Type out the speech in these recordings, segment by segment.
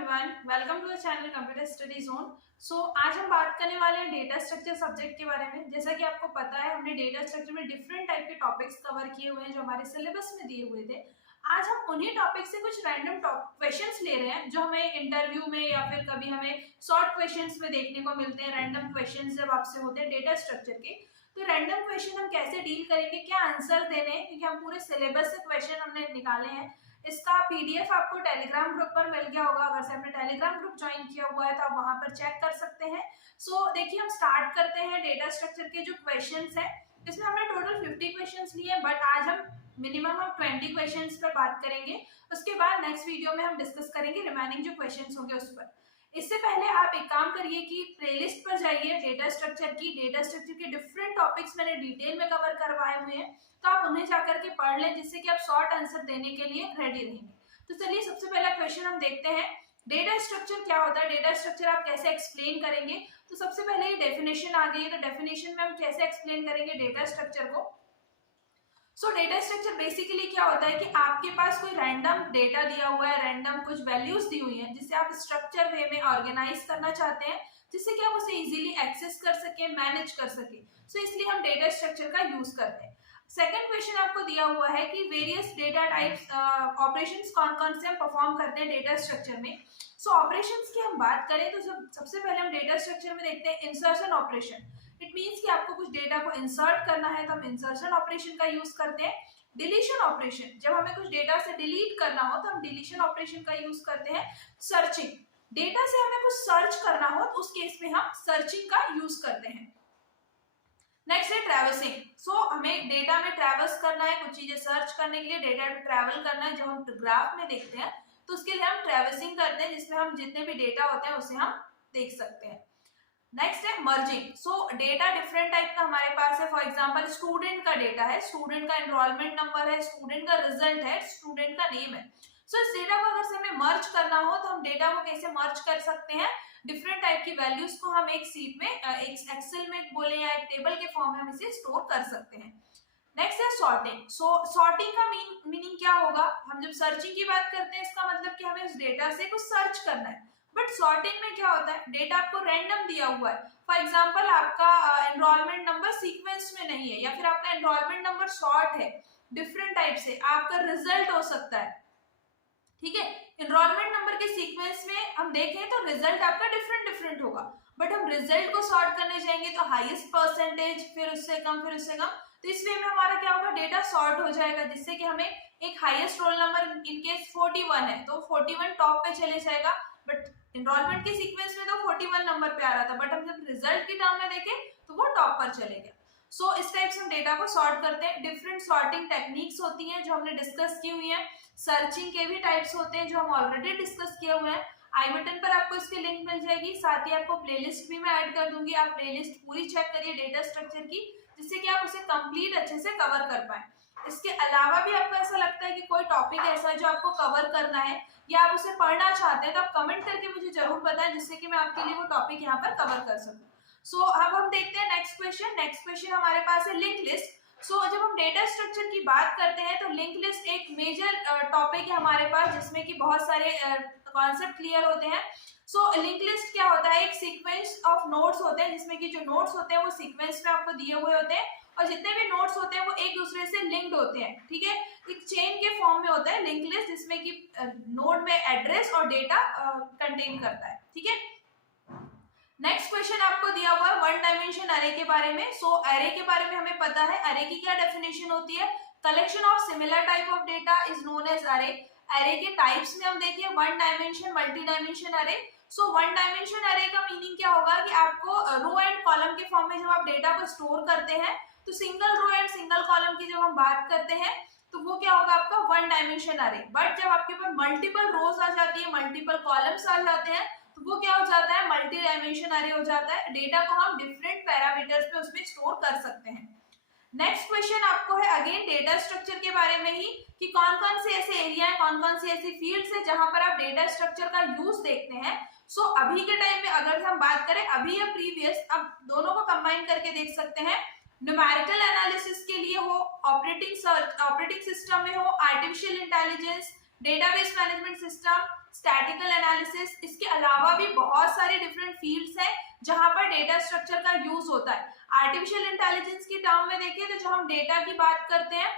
Everyone, welcome to the channel computer study zone. आज हम बात करने वाले हैं डेटा स्ट्रक्चर सब्जेक्ट के बारे में। जैसा कि आपको पता है, हमने डेटा स्ट्रक्चर में डिफरेंट टाइप के टॉपिक्स कवर किए हुए हैं जो हमारे सिलेबस में दिए हुए थे। आज हम उन्हीं टॉपिक से कुछ रैंडम क्वेश्चंस ले रहे हैं जो हमें इंटरव्यू में या फिर कभी हमें शॉर्ट क्वेश्चंस में देखने को मिलते हैं। रैंडम क्वेश्चंस जब आपसे होते हैं डेटा स्ट्रक्चर के, तो रैंडम क्वेश्चन हम कैसे डील करेंगे, क्या आंसर देने हैं, क्योंकि हम पूरे सिलेबस से क्वेश्चन हमने निकाले हैं। इसका पीडीएफ आपको टेलीग्राम ग्रुप पर मिल गया होगा। अगर से आपने टेलीग्राम ग्रुप ज्वाइन किया हुआ है तो आप वहां पर चेक कर सकते हैं। देखिए, हम स्टार्ट करते हैं डेटा स्ट्रक्चर के जो क्वेश्चंस हैं। इसमें हमने टोटल 50 क्वेश्चंस लिए हैं, बट आज हम मिनिमम 20 क्वेश्चंस पर बात करेंगे। उसके बाद नेक्स्ट वीडियो में हम डिस्कस करेंगे रिमेनिंग जो क्वेश्चंस होंगे उस पर। इससे पहले आप एक काम करिए कि प्लेलिस्ट पर जाइए डेटा स्ट्रक्चर की। डेटा स्ट्रक्चर के डिफरेंट टॉपिक्स मैंने डिटेल में कवर करवाए हुए हैं, तो आप उन्हें जाकर के पढ़ लें, जिससे कि आप शॉर्ट आंसर देने के लिए रेडी रहेंगे। तो चलिए, सबसे पहला क्वेश्चन हम देखते हैं, डेटा स्ट्रक्चर क्या होता है, डेटा स्ट्रक्चर आप कैसे एक्सप्लेन करेंगे। तो सबसे पहले ये डेफिनेशन आ गई है, तो डेफिनेशन में हम कैसे एक्सप्लेन करेंगे डेटा स्ट्रक्चर को। डेटा स्ट्रक्चर बेसिकली क्या होता है कि आपके पास कोई रैंडम डेटा दिया हुआ है, रैंडम कुछ वैल्यूज दी हुई हैं, जिसे आप स्ट्रक्चर वे में ऑर्गेनाइज करना चाहते हैं, जिससे कि आप उसे इजीली एक्सेस कर सके, मैनेज कर सके। इसलिए हम डेटा स्ट्रक्चर का यूज करते हैं। सेकंड क्वेश्चन आपको दिया हुआ है कि वेरियस डेटा टाइप्स ऑपरेशंस कौन कौन से हम परफॉर्म करते हैं डेटा स्ट्रक्चर में। ऑपरेशंस की हम बात करें तो सबसे पहले हम डेटा स्ट्रक्चर में देखते हैं इंसर्शन ऑपरेशन। इट मीन्स कि आपको कुछ डेटा को इंसर्ट करना है तो हम इंसर्शन ऑपरेशन का यूज करते हैं। डिलीशन ऑपरेशन, जब हमें कुछ डेटा से डिलीट करना हो तो हम डिलीशन ऑपरेशन का यूज करते हैं। सर्चिंग, डेटा से हमें कुछ सर्च करना हो तो उस केस में हम सर्चिंग का यूज करते हैं। नेक्स्ट है ट्रैवर्सिंग। हमें डेटा में ट्रैवर्स करना है, कुछ चीजें सर्च करने के लिए डेटा में ट्रैवल करना है, जो हम ग्राफ में देखते हैं, तो उसके लिए हम ट्रैवर्सिंग करते हैं, जिसमें हम जितने भी डेटा होते हैं उसे हम देख सकते हैं। नेक्स्ट है मर्जिंग। डेटा डिफरेंट टाइप का हमारे पास है। फॉर एग्जांपल, स्टूडेंट का डेटा है, स्टूडेंट का एनरोलमेंट नंबर है, स्टूडेंट का रिजल्ट है, स्टूडेंट का नेम है। इस डेटा को अगर से हमें मर्ज करना हो तो हम डेटा को कैसे मर्ज कर सकते हैं। डिफरेंट टाइप की वैल्यूज को हम एक सीट में, एक एक्सेल में बोले या एक टेबल के फॉर्म में हम इसे स्टोर कर सकते हैं। नेक्स्ट है सॉर्टिंग। सॉर्टिंग का मीनिंग क्या होगा। हम जब सर्चिंग की बात करते हैं, इसका मतलब कि हमें उस डेटा से कुछ सर्च करना है, बट सॉर्टिंग में क्या होता है, डेटा आपको रैंडम दिया हुआ है। फॉर एग्जांपल, आपका एनरोलमेंट नंबर सीक्वेंस में नहीं है, या फिर आपका एनरोलमेंट नंबर शॉर्ट है, डिफरेंट टाइप से आपका रिजल्ट हो सकता है। ठीक है, एनरोलमेंट नंबर के सीक्वेंस में हम देखें तो रिजल्ट आपका डिफरेंट होगा, बट हम रिजल्ट को सॉर्ट करने जाएंगे तो हाईएस्ट परसेंटेज, फिर उससे कम, फिर उससे कम, तो इस वे में हमारा क्या होगा, डेटा सॉर्ट हो जाएगा, जिससे कि हमें एक हाईएस्ट रोल नंबर इनकेस 41 है तो 41 टॉप पे चले जाएगा, बट एनरोलमेंट के सीक्वेंस में तो 41 नंबर पे आ रहा था, बट हम जब रिजल्ट की टर्म में देखें तो वो टॉप पर चले गया। इस टाइप से हम डेटा को सॉर्ट करते हैं। डिफरेंट सॉर्टिंग टेक्निक्स होती हैं जो हमने डिस्कस की हुई है। सर्चिंग के भी टाइप्स होते हैं जो हम ऑलरेडी डिस्कस किए हुए हैं। आई बटन पर आपको इसकी लिंक मिल जाएगी, साथ ही आपको प्लेलिस्ट भी मैं ऐड कर दूंगी। आप प्लेलिस्ट पूरी चेक करिए डेटा स्ट्रक्चर की, जिससे कि आप उसे कंप्लीट अच्छे से कवर कर पाए। इसके अलावा भी आपको ऐसा लगता है कि कोई टॉपिक ऐसा है जो आपको कवर करना है या आप उसे पढ़ना चाहते हैं, तो आप कमेंट करके मुझे जरूर बताएं, जिससे कि मैं आपके लिए वो टॉपिक यहाँ पर कवर कर सकूं। अब हम देखते हैं नेक्स्ट क्वेश्चन। नेक्स्ट क्वेश्चन हमारे पास है लिंक लिस्ट। जब हम डेटा स्ट्रक्चर की बात करते हैं तो लिंक लिस्ट एक मेजर टॉपिक है हमारे पास, जिसमें कि बहुत सारे कॉन्सेप्ट क्लियर होते हैं। लिंक लिस्ट क्या होता है, एक सीक्वेंस ऑफ नोड्स होते हैं, जिसमें कि जो नोड्स होते हैं वो सीक्वेंस में आपको दिए हुए होते हैं, और जितने भी नोड्स होते हैं वो एक दूसरे से लिंक्ड होते हैं। ठीक है, एक चेन के फॉर्म में होता है लिंक लिस्ट, जिसमें कि नोड में एड्रेस और डेटा कंटेन करता है। ठीक है, नेक्स्ट क्वेश्चन आपको दिया हुआ है वन डायमेंशन अरे के बारे में। अरे के बारे में हमें पता है, अरे की क्या डेफिनेशन होती है, collection of similar type of data is known as array. Array के टाइप्स में हम देखिए one dimension, multi dimension array. One dimension array का मीनिंग क्या होगा कि आपको रो एंड कॉलम के फॉर्म में जब आप डेटा को स्टोर करते हैं, तो single row and single column की जब हम बात करते हैं तो वो क्या होगा, आपका वन डायमेंशन अरे। बट जब आपके पास मल्टीपल रोज आ जाती है, मल्टीपल कॉलम्स आ जाते हैं, तो वो क्या हो जाता है, मल्टी डायमेंशन अरे हो जाता है। डेटा को हम डिफरेंट पैरामीटर्स पे उसमें स्टोर कर सकते हैं। नेक्स्ट क्वेश्चन आपको है अगेन डेटा स्ट्रक्चर के बारे में ही, कि कौन कौन से ऐसे एरिया है, कौन कौन सी ऐसी फील्ड्स है जहां पर आप डेटा स्ट्रक्चर का यूज देखते हैं। अभी के टाइम में अगर हम बात करें, अभी या प्रीवियस, अब दोनों को कंबाइन करके देख सकते हैं। न्यूमेरिकल एनालिसिस के लिए हो, ऑपरेटिंग सिस्टम में हो, artificial intelligence, database management system, statistical analysis, इसके अलावा भी बहुत सारे डिफरेंट फील्ड्स हैं जहां पर डेटा स्ट्रक्चर का यूज होता है। आर्टिफिशियल इंटेलिजेंस की टर्म में देखें तो जब हम डेटा की बात करते हैं,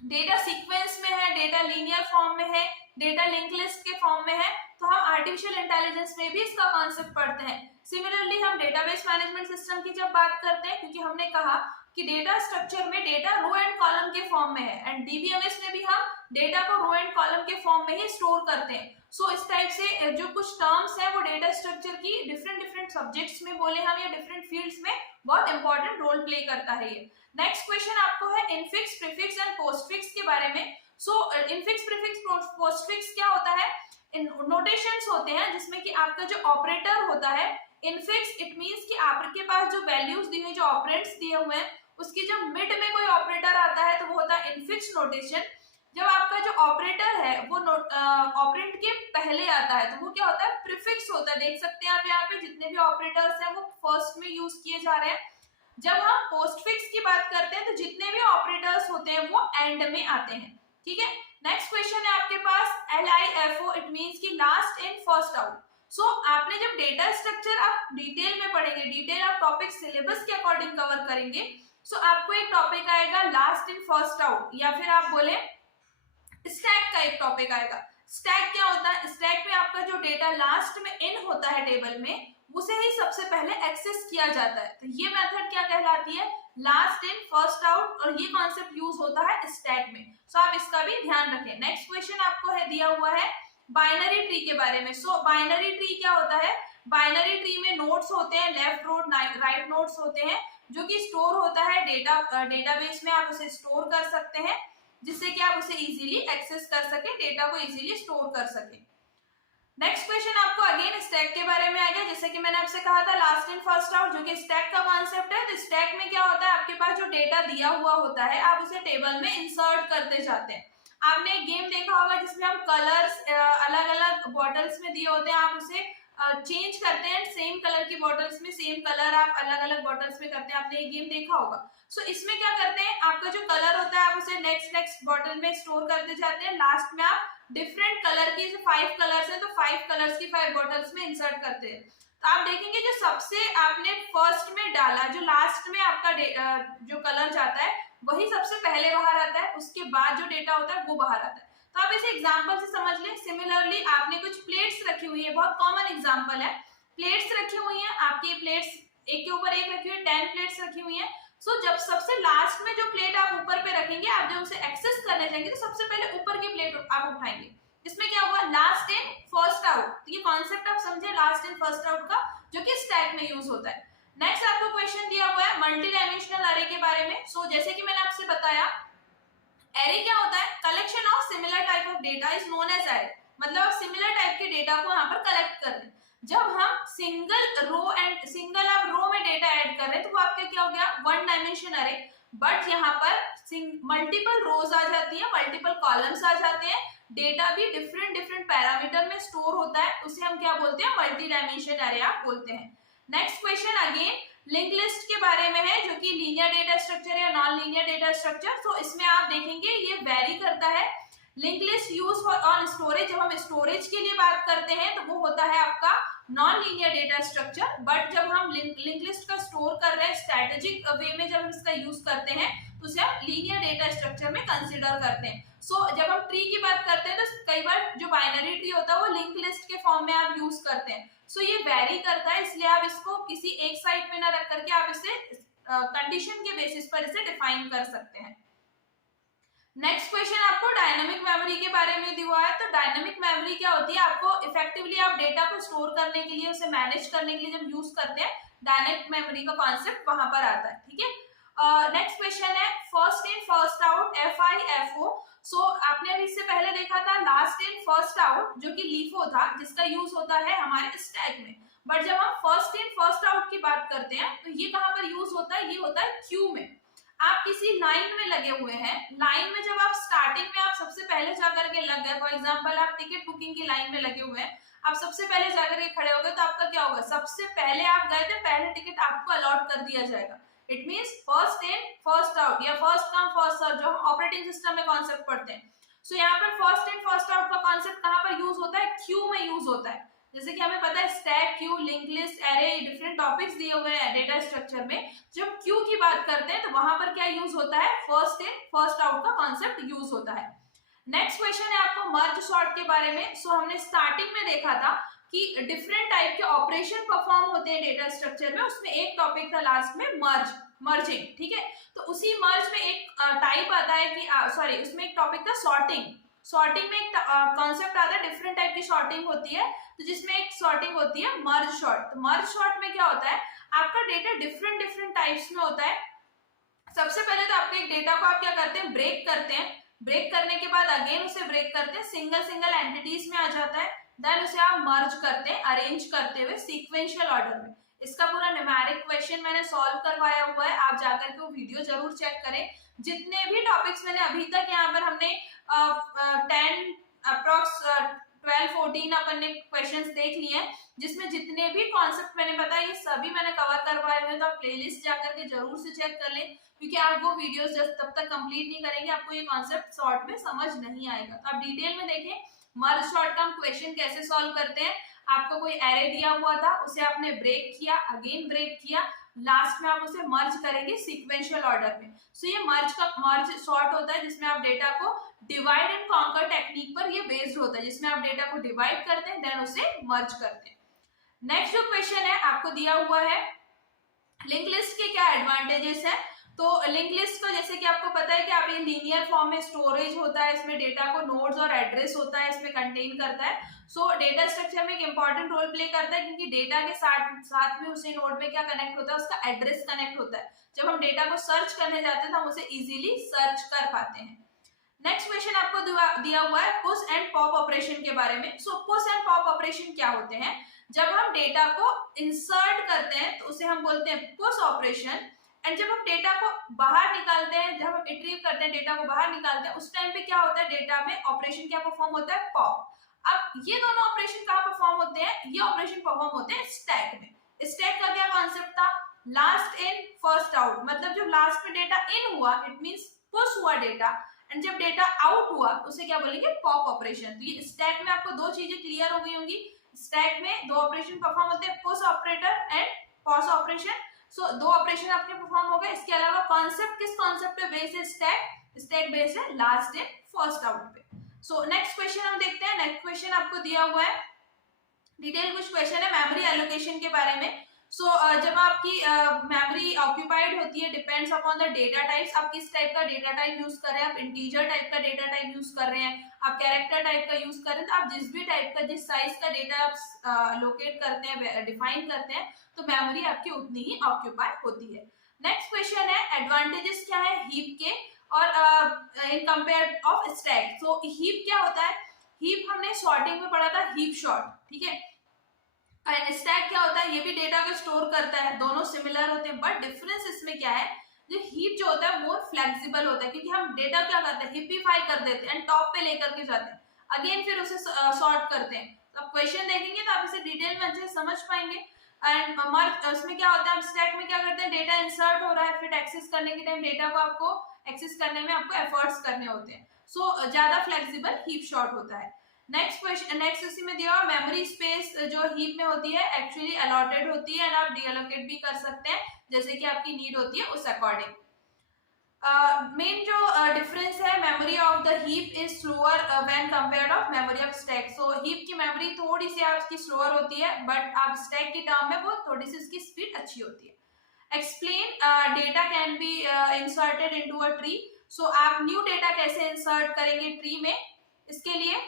डेटा सीक्वेंस में है, डेटा लीनियर फॉर्म में है, डेटा लिंक लिस्ट के फॉर्म में है, तो हम आर्टिफिशियल इंटेलिजेंस में भी इसका कॉन्सेप्ट पढ़ते हैं। सिमिलरली हम डेटाबेस मैनेजमेंट सिस्टम की जब बात करते हैं, क्योंकि हमने कहा कि डेटा स्ट्रक्चर में डेटा रो एंड कॉलम के फॉर्म में है, एंड डीबीएमएस में भी हम डेटा को रो एंड कॉलम के फॉर्म में ही स्टोर करते हैं। सो इस टाइप से जो कुछ टर्म्स है वो डेटा स्ट्रक्चर की डिफरेंट सब्जेक्ट्स में बोले हम या डिफरेंट फील्ड्स में बहुत इंपॉर्टेंट रोल प्ले करता है ये। नेक्स्ट क्वेश्चन आपको है इनफिक्स, प्रीफिक्स एंड पोस्टफिक्स के बारे में। सो इनफिक्स, प्रीफिक्स, पोस्टफिक्स क्या होता है? नोटेशंस होते हैं जिसमें कि आपका जो ऑपरेटर होता है, इनफिक्स इट मींस कि आपके पास जो वैल्यूज दी हुई, जो ऑपरेंड्स दिए हुए हैं, उसकी जब मिड में कोई ऑपरेटर आता है तो वो होता है इनफिक्स नोटेशन। जब आपका जो ऑपरेटर है वो ऑपरेंड के पहले आता है तो वो क्या होता है? प्रीफिक्स होता है। देख सकते हैं आप यहाँ पे जितने भी ऑपरेटर्स हैं वो फर्स्ट में यूज किए जा रहे हैं। जब हम पोस्टफिक्स की बात करते हैं तो जितने भी ऑपरेटर्स होते हैं वो एंड में आते हैं। ठीक है, नेक्स्ट क्वेश्चन है आपके पास LIFO, इट मींस कि लास्ट इन फर्स्ट आउट। सो आपने जब डेटा स्ट्रक्चर आप डिटेल में पढ़ेंगे, डिटेल आप टॉपिक सिलेबस के अकॉर्डिंग कवर करेंगे, सो आपको एक टॉपिक आएगा लास्ट इन फर्स्ट आउट, या फिर आप बोले स्टैक का एक टॉपिक आएगा। स्टैक क्या होता है? स्टैक में आपका जो डेटा लास्ट में इन होता है टेबल में, उसे ही सबसे पहले एक्सेस किया जाता है। तो ये मेथड क्या कहलाती है? लास्ट इन फर्स्ट आउट, और ये कॉन्सेप्ट यूज होता है स्टैक में। सो आप इसका भी ध्यान रखें। नेक्स्ट क्वेश्चन आपको है दिया हुआ है बाइनरी ट्री के बारे में। सो बाइनरी ट्री क्या होता है? बाइनरी ट्री में नोड्स होते हैं, लेफ्ट नोड राइट नोड्स होते हैं, जो कि स्टोर होता है डेटाबेस में। आप उसे स्टोर कर सकते हैं जिससे कि आप उसे इजीली एक्सेस कर सके, डेटा को इजीली स्टोर कर सके। नेक्स्ट क्वेश्चन आपको अगेन स्टैक के बारे में आ गया। जैसे कि मैंने आपसे कहा था लास्ट इन फर्स्ट आउट, जो कि स्टैक का कॉन्सेप्ट है। तो स्टैक में क्या होता है? आपके पास जो डेटा दिया हुआ होता है आप उसे टेबल में इंसर्ट करते जाते हैं। आपने एक गेम देखा होगा जिसमें हम कलर्स अलग अलग बॉटल्स में दिए होते हैं, आप उसे चेंज करते हैं, सेम कलर की बॉटल्स में सेम कलर आप अलग अलग बॉटल्स में करते हैं। आपने ये गेम देखा होगा। सो इसमें क्या करते हैं? आपका जो कलर होता है आप उसे नेक्स्ट बॉटल में स्टोर करते जाते हैं। लास्ट में आप डिफरेंट कलर की, 5 कलर्स है तो 5 कलर्स की 5 बॉटल्स में इंसर्ट करते हैं। तो आप देखेंगे जो सबसे आपने फर्स्ट में डाला, जो लास्ट में आपका जो कलर जाता है वही सबसे पहले बाहर आता है, उसके बाद जो डेटा होता है वो बाहर आता है। तो आप इसे एग्जांपल से समझ लें। सिमिलरली आपने कुछ प्लेट्स रखी हुई है, बहुत कॉमन एग्जांपल है। प्लेट्स रखी हुई हैं, आपकी प्लेट्स एक के ऊपर एक रखी हुई है, 10 प्लेट्स रखी हुई हैं। सो जब सबसे लास्ट में जो प्लेट आप ऊपर पे रखेंगे, आप जब उसे एक्सेस करने जाएंगे तो सबसे पहले ऊपर की प्लेट आप उठाएंगे। इसमें क्या हुआ? Last in first out. तो ये कॉन्सेप्ट आप समझे लास्ट इन फर्स्ट आउट का, जो कि स्टैक में यूज होता है। नेक्स्ट आपको क्वेश्चन दिया हुआ है मल्टी डायमेंशनल अरे के बारे में। सो जैसे कि मैंने आपसे बताया, एरे क्या होता है? Collection of similar type of data is known as array. मतलब आप सिमिलर टाइप के डेटा को यहाँ पर कलेक्ट कर रहे हैं। जब हम सिंगल आप रो में डेटा ऐड कर रहे हैं तो वो आपका क्या हो गया? वन डायमेंशन अरे। बट यहाँ पर मल्टीपल रोज आ जाती है, मल्टीपल कॉलम्स आ जाते हैं, डेटा भी डिफरेंट पैरामीटर में स्टोर होता है, उसे हम क्या बोलते हैं? मल्टी डायमेंशन अरे आप बोलते हैं। Next question again link list के बारे में है, जो कि लीनियर डेटा स्ट्रक्चर या नॉन लीनियर डेटा स्ट्रक्चर। तो इसमें आप देखेंगे ये वेरी करता है। Link list use for on storage, जब हम स्टोरेज के लिए बात करते हैं तो वो होता है आपका non linear data structure. But जब हम लिंक लिस्ट का स्टोर कर रहे हैं स्ट्रेटेजिक वे में, जब हम इसका यूज करते हैं तो उसे हम लीनियर डेटा स्ट्रक्चर में कंसिडर करते हैं। सो जब हम ट्री की बात करते हैं तो कई बार जो बाइनरी ट्री होता है वो लिंक लिस्ट के फॉर्म में आप यूज करते हैं। सो ये वेरी करता है, इसलिए आप इसको किसी एक साइड में ना रख करके आप इसे कंडीशन के बेसिस पर इसे डिफाइन कर सकते हैं। नेक्स्ट क्वेश्चन आपको डायनामिक मेमोरी के बारे में दिया हुआ है। तो डायनामिक मेमोरी क्या होती है? आपको इफेक्टिवली आप डेटा को स्टोर करने के लिए, उसे मैनेज करने के लिए जब यूज करते हैं, डायनामिक मेमोरी का कॉन्सेप्ट वहां पर आता है। ठीक है, नेक्स्ट क्वेश्चन है first in first out, FIFO। सो आपने अभी इससे पहले देखा था लास्ट इन फर्स्ट आउट, जो कि LIFO था, जिसका यूज होता है हमारे स्टैक में। बट जब हम फर्स्ट इन फर्स्ट आउट की बात करते हैं तो ये कहां पर यूज होता है? ये होता है क्यू में। आप किसी लाइन में लगे हुए हैं, लाइन में जब आप स्टार्टिंग में आप सबसे पहले जाकर के लग गए, फॉर एग्जांपल आप टिकट बुकिंग की लाइन में लगे हुए हैं, आप सबसे पहले जाकर के खड़े हो गए, तो आपका क्या होगा? सबसे पहले आप गए थे, पहले टिकट आपको अलॉट कर दिया जाएगा। It means first in first out या फर्स्ट कम फर्स्ट सर्व, जो हम ऑपरेटिंग सिस्टम में कॉन्सेप्ट पढ़ते हैं। सो यहाँ पर फर्स्ट इन फर्स्ट आउट का कॉन्सेप्ट कहाँ पर यूज होता है, क्यू में यूज होता है। जैसे कि हमें पता है stack, Q, link list, array, different topics दिए हुए हैं डेटा स्ट्रक्चर में। जब क्यू की बात करते हैं तो वहां पर क्या यूज होता है, फर्स्ट इन फर्स्ट आउट का कॉन्सेप्ट यूज होता है। नेक्स्ट क्वेश्चन है आपको मर्ज सॉर्ट के बारे में। सो हमने स्टार्टिंग में देखा था कि डिफरेंट टाइप के ऑपरेशन परफॉर्म होते हैं डेटा स्ट्रक्चर में, उसमें एक टॉपिक था लास्ट में मर्जिंग, ठीक है। तो उसी मर्ज में एक टाइप आता है कि सॉरी उसमें एक टॉपिक था सॉर्टिंग। सॉर्टिंग में एक कॉन्सेप्ट आता है, डिफरेंट टाइप की सॉर्टिंग होती है, तो जिसमें एक सॉर्टिंग होती है मर्ज सॉर्ट। तो मर्ज सॉर्ट में क्या होता है, आपका डेटा डिफरेंट डिफरेंट टाइप्स में होता है। सबसे पहले तो आपके एक डेटा को आप क्या करते हैं, ब्रेक करते हैं। ब्रेक करने के बाद अगेन उसे ब्रेक करते हैं, सिंगल सिंगल एंटिटीज में आ जाता है। देन उसे आप मर्ज करते हैं अरेंज करते हुए सीक्वेंशियल ऑर्डर में। इसका पूरा न्यूमेरिक क्वेश्चन मैंने सॉल्व करवाया हुआ है, आप जाकर के वो वीडियो जरूर चेक करें। जितने भी टॉपिक्स मैंने अभी तक यहाँ पर हमने 10 अप्रॉक्स 12-14 अपन ने क्वेश्चंस देख लिए हैं, जिसमें जितने भी कॉन्सेप्ट मैंने बताया ये सभी मैंने कवर करवाए हुए हैं। तो आप प्लेलिस्ट जाकर के जरूर से चेक कर लें, क्योंकि आप वो वीडियोस जब तब तक कंप्लीट नहीं करेंगे आपको ये कॉन्सेप्ट शॉर्ट में समझ नहीं आएगा। तो आप डिटेल में देखें मर्ज सॉर्ट का हम क्वेश्चन कैसे सॉल्व करते हैं। आपको कोई एरे दिया हुआ था, उसे आपने ब्रेक किया, अगेन ब्रेक किया, लास्ट में आप उसे मर्ज करेंगे सीक्वेंशियल ऑर्डर में। सो ये मर्ज सॉर्ट होता है, जिसमें आप डेटा को डिवाइड एंड कॉन्कर टेक्निक पर ये बेस्ड होता है, जिसमें आप डेटा को डिवाइड करते हैं देन उसे मर्ज करते हैं। नेक्स्ट जो क्वेश्चन है आपको दिया हुआ है, लिंक लिस्ट के क्या एडवांटेजेस है। तो लिंक लिस्ट को जैसे कि आपको पता है कि आप ये लीनियर फॉर्म में स्टोरेज होता है, इसमें डेटा को नोड्स और एड्रेस होता है, इसमें कंटेन करता है। सो डेटा स्ट्रक्चर में एक इंपॉर्टेंट रोल प्ले करता है, क्योंकि डेटा के साथ में उसी नोड में क्या कनेक्ट होता है, उसका एड्रेस कनेक्ट होता है। जब हम डेटा को सर्च करने जाते हैं तो हम उसे इजीली सर्च कर पाते हैं। नेक्स्ट क्वेश्चन आपको दिया हुआ है पुश एंड पॉप ऑपरेशन के बारे में। सो पुश एंड पॉप ऑपरेशन क्या होते हैं, जब हम डेटा को इंसर्ट करते हैं तो उसे हम बोलते हैं पुश ऑपरेशन, एंड जब हम डेटा को बाहर निकालते हैं, जब हम रिट्रीव करते हैं डेटा को बाहर निकालते हैं, उस टाइम पे क्या होता है, डेटा में ऑपरेशन क्या परफॉर्म होता है, पॉप। अब ये दोनों ऑपरेशन कहाँ परफॉर्म होते हैं, ये ऑपरेशन परफॉर्म होते हैं स्टैक में। स्टैक का क्या कॉन्सेप्ट था, लास्ट इन फर्स्ट आउट, मतलब जब लास्ट में डेटा इन हुआ इट मींस पुश हुआ डेटा, एंड जब डेटा आउट हुआ उसे क्या बोलेंगे, पॉप ऑपरेशन। तो ये स्टैक में आपको दो चीजें क्लियर हो गई होंगी। स्टैक में दो ऑपरेशन परफॉर्म होते हैं, push operator and pause operation. So दो ऑपरेशन आपके परफॉर्म हो गए। इसके अलावा कॉन्सेप्ट किस कॉन्सेप्ट पे बेस है, स्टैक बेस है लास्ट इन फर्स्ट आउट पे। सो नेक्स्ट क्वेश्चन हम देखते हैं। नेक्स्ट क्वेश्चन आपको दिया हुआ है, डिटेल कुछ क्वेश्चन है मेमोरी एलोकेशन के बारे में। जब आपकी मेमोरी ऑक्यूपाइड होती है, depends upon the data types, आप किस टाइप का डेटा टाइप यूज कर रहे हैं, आप इंटीजर टाइप का डेटा टाइप यूज कर रहे हैं, आप कैरेक्टर टाइप का यूज कर रहे हैं, तो आप जिस भी टाइप का, जिस साइज का डेटा आप लोकेट करते हैं, डिफाइन करते हैं, तो मेमोरी आपकी उतनी ही ऑक्यूपाई होती है। नेक्स्ट क्वेश्चन है एडवांटेजेस क्या है हीप के और in compare of stack. So heap क्या होता है, हीप हमने सॉर्टिंग में पढ़ा था, हीप सॉर्ट, ठीक है। एंड स्टैक क्या होता है, ये भी डेटा को स्टोर करता है, दोनों सिमिलर होते हैं, बट डिफरेंस इसमें क्या है, जो हीप जो होता है मोर फ्लेक्सिबल होता है, क्योंकि हम डेटा क्या करते हैं, हिपिफाई कर देते हैं एंड टॉप पे लेकर के जाते हैं, अगेन फिर उसे सॉर्ट करते हैं। तो आप क्वेश्चन देखेंगे तो आप इसे डिटेल में अच्छे से समझ पाएंगे। एंड उसमें क्या होता है, स्टैक में क्या करते हैं, डेटा इंसर्ट हो रहा है, फिर एक्सेस करने के टाइम डेटा को आपको एक्सेस करने में आपको एफर्ट्स करने होते हैं। सो ज्यादा फ्लेक्सिबल हीप सॉर्ट होता है। नेक्स्ट क्वेश्चन, नेक्स्ट इसी में दिया हुआ मेमोरी स्पेस जो हीप में होती है एक्चुअली अलॉटेड होती है, एंड आप डीअलोकेट भी कर सकते हैं जैसे कि आपकी नीड होती है उस अकॉर्डिंग। मेन जो डिफरेंस है, memory of the heap is slower when compared of memory of stack. So heap की मेमोरी थोड़ी सी आपकी स्लोअर होती है, बट आप स्टैक की टर्म में वो थोड़ी सी उसकी स्पीड अच्छी होती है। Explain data can be inserted into a tree. So आप न्यू डेटा कैसे इंसर्ट करेंगे ट्री में, इसके लिए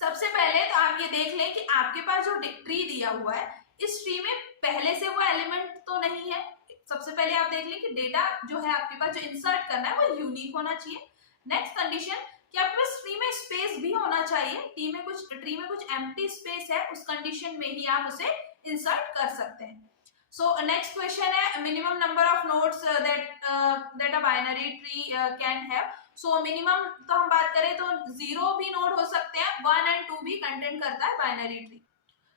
सबसे पहले तो आप ये देख लें कि आपके पास जो ट्री दिया हुआ है, इस ट्री में पहले से वो एलिमेंट तो नहीं है। सबसे पहले आप देख लें कि डेटा जो है आपके पास जो इंसर्ट करना है वो यूनिक होना चाहिए। नेक्स्ट कंडीशन कि आपके पास ट्री में स्पेस भी होना चाहिए, ट्री में कुछ एम्प्टी स्पेस है, उस कंडीशन में ही आप उसे इंसर्ट कर सकते हैं। सो नेक्स्ट क्वेश्चन है minimum number of nodes that a binary tree can have. So minimum तो हम बात करें तो 0 भी नोड हो सकते हैं, 1 और 2 भी कंटेंट करता है बाइनरी ट्री।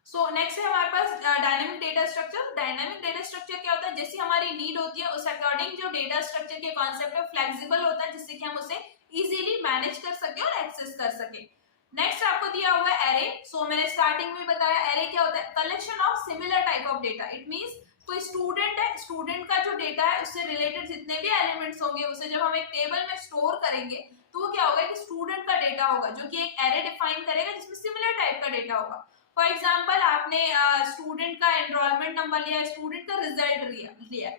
सो नेक्स्ट है हमारे पास dynamic data structure. Dynamic data structure क्या होता है, जैसी हमारी नीड होती है उस अकॉर्डिंग जो डेटा स्ट्रक्चर के कॉन्सेप्ट है फ्लेक्सिबल होता है, जिससे कि हम उसे इजीली मैनेज कर सके और एक्सेस कर सके। नेक्स्ट आपको दिया हुआ है एरे। सो मैंने स्टार्टिंग में बताया एरे क्या होता है, collection of similar type of data. It means कोई स्टूडेंट है, स्टूडेंट का जो डेटा है उससे रिलेटेड जितने भी एलिमेंट्स होंगे उसे जब हम एक टेबल में स्टोर करेंगे तो वो क्या होगा कि स्टूडेंट का डेटा होगा जो कि एक एरे डिफाइन करेगा जिसमें सिमिलर टाइप का डेटा होगा। फॉर एग्जांपल आपने स्टूडेंट का एनरोलमेंट नंबर लिया, स्टूडेंट का रिजल्ट लिया,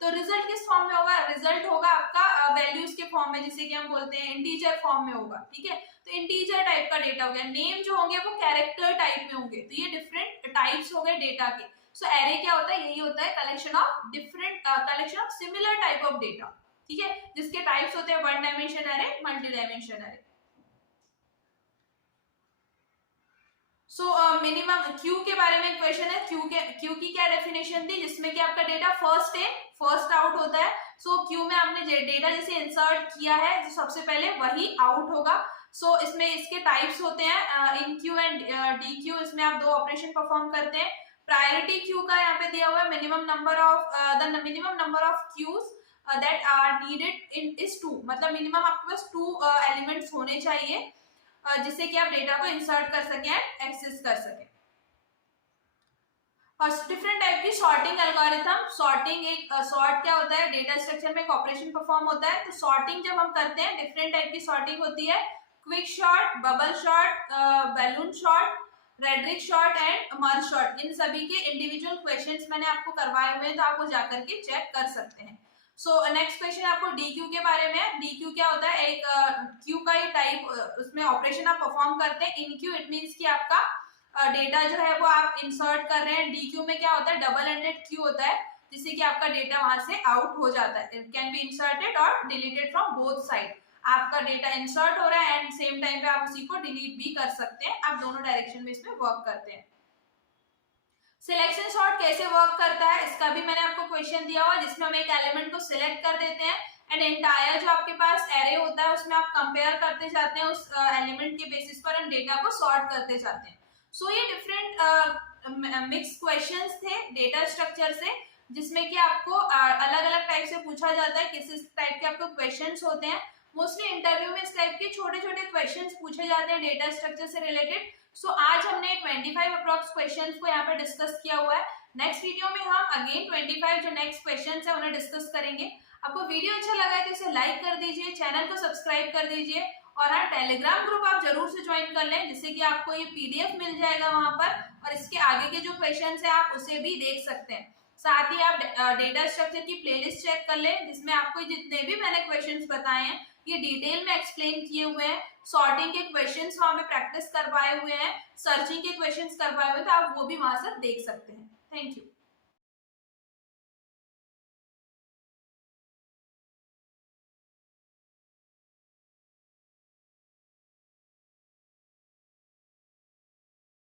तो रिजल्ट किस फॉर्म में होगा, रिजल्ट होगा आपका वैल्यूज के फॉर्म में, जिसे कि हम बोलते हैं इंटीजर फॉर्म में होगा, ठीक है। तो इंटीजर टाइप का डेटा हो गया। नेम जो होंगे वो कैरेक्टर टाइप में होंगे, तो ये डिफरेंट टाइप्स हो गए डेटा के। सो एरे क्या होता है, यही होता है collection of different collection of similar type of data, ठीक है, जिसके टाइप्स होते हैं one dimension array, multi dimension array. So minimum Q के बारे में क्वेश्चन है, क्यू की क्या डेफिनेशन थी, जिसमें कि आपका data first in first out होता है। सो क्यू में आपने डेटा जैसे इंसर्ट किया है तो सबसे पहले वही आउट होगा। सो इसमें इसके टाइप्स होते हैं इन क्यू एंड डी क्यू, इसमें आप दो ऑपरेशन परफॉर्म करते हैं। प्रायोरिटी क्यू का यहाँ पे दिया हुआ है minimum number of the minimum number of queues that are needed in is 2, मतलब मिनिमम आपके पास 2 एलिमेंट्स होने चाहिए जिससे कि आप डेटा को इंसर्ट कर सकें एंड एक्सेस कर सकें। और डिफरेंट टाइप की सॉर्टिंग एल्गोरिथम। सॉर्टिंग एक सॉर्ट क्या होता है, डेटा स्ट्रक्चर में एक ऑपरेशन परफॉर्म होता है, तो सॉर्टिंग जब हम करते हैं डिफरेंट टाइप की सॉर्टिंग होती है, quick sort, bubble sort, balloon sort, radix sort and merge sort. इन सभी के इंडिविजुअल क्वेश्चंस मैंने आपको करवाए हुए हैं, तो आप वो जाकर के चेक कर सकते हैं। सो नेक्स्ट क्वेश्चन आपको DQ के बारे में। DQ क्या होता है, एक क्यू का ही टाइप, उसमें ऑपरेशन आप परफॉर्म करते हैं। इन क्यू इट मींस कि आपका डेटा जो है वो आप इंसर्ट कर रहे हैं। DQ में क्या होता है, डबल एंडेड क्यू होता है, जिससे कि आपका डेटा वहां से आउट हो जाता है। इट कैन बी इंसर्टेड और डिलीटेड फ्रॉम बोथ साइड। आपका डेटा इंसर्ट हो रहा है एंड सेम टाइम पे आप उसी को डिलीट भी कर सकते हैं। आप दोनों डायरेक्शन में इसमें वर्क करते हैं। सिलेक्शन सॉर्ट कैसे वर्क करता है, इसका भी मैंने आपको क्वेश्चन दिया हुआ, जिसमें हम एक एलिमेंट को सिलेक्ट कर देते हैं एंड एंटायर जो आपके पास एरे होता है उसमें आप कंपेयर करते जाते हैं, उस एलिमेंट के बेसिस पर हम डेटा को सॉर्ट करते जाते हैं। सो ये डिफरेंट मिक्स क्वेश्चंस थे डेटा स्ट्रक्चर से, जिसमें कि आपको अलग अलग टाइप से पूछा जाता है, किस टाइप के आपको क्वेश्चंस होते हैं। मोस्टली इंटरव्यू में इस टाइप के छोटे छोटे क्वेश्चंस पूछे जाते हैं डेटा स्ट्रक्चर से रिलेटेड। सो आज हमने 25 अप्रॉक्स क्वेश्चंस को यहाँ पे डिस्कस किया हुआ है। नेक्स्ट वीडियो में हम अगेन 25 जो नेक्स्ट क्वेश्चंस है उन्हें डिस्कस करेंगे। आपको वीडियो अच्छा लगा है तो इसे लाइक कर दीजिए, चैनल को सब्सक्राइब कर दीजिए, और हाँ टेलीग्राम ग्रुप आप जरूर से ज्वाइन कर लें, जिससे कि आपको ये PDF मिल जाएगा वहां पर, और इसके आगे के जो क्वेश्चंस है आप उसे भी देख सकते हैं। साथ ही आप डेटा स्ट्रक्चर की प्लेलिस्ट चेक कर लें, जिसमें आपको जितने भी मैंने क्वेश्चंस बताए हैं ये डिटेल में एक्सप्लेन किए हुए हैं। सॉर्टिंग के क्वेश्चंस वहां पे प्रैक्टिस करवाए हुए हैं, सर्चिंग के क्वेश्चंस करवाए हुए हैं, तो आप वो भी वहां से देख सकते हैं। Thank you.